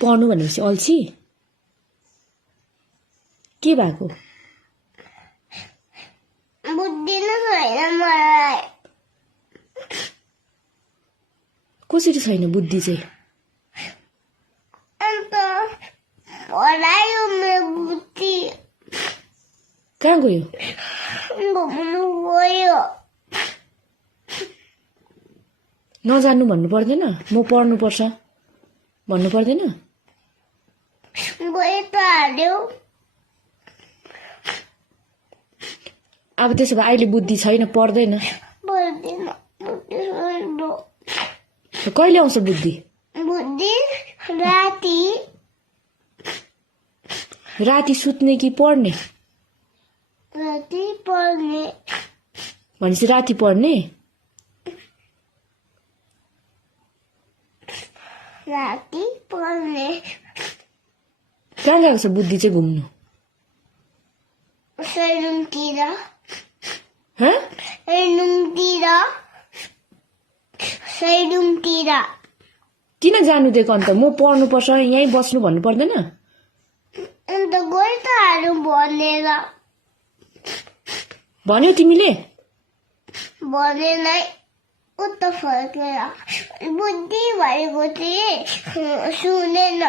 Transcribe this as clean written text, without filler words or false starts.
पढ्नु भनेपछि अल्छी के भएको बुद्धि नै छैन मलाई कसरी छैन बुद्धि चाहिँ अन्त पढायो मेरो बुद्धि कहाँ गयो घुम्नु गयो नजान्नु भन्नु पर्दैन म पढ्नु पर्छ भन्नु पर्दैन गयो त हाल्यो अब त्यसो भए अहिले बुद्धि छैन पढ्दैन पढ्दैन बुद्धि छैन कहिले आउँछ बुद्धि बुद्धि राति राति सुत्ने कि पढ्ने राति पढ्ने भनेपछि राति पढ्ने राति पढ्ने कहाँ गएको छ बुद्धि चाहिँ घुम्नु सेलुनतिर हँ सेलुनतिर किन जानु दिएको अन्त म पढ्नु पर्छ यहीँ बस्नु भन्नु पर्दैन अन्त गयो त हाल्नु भनेर भन्यौ तिमीले भनेलाई उता फर्केर बुद्धि भएको थिएँ सुनेन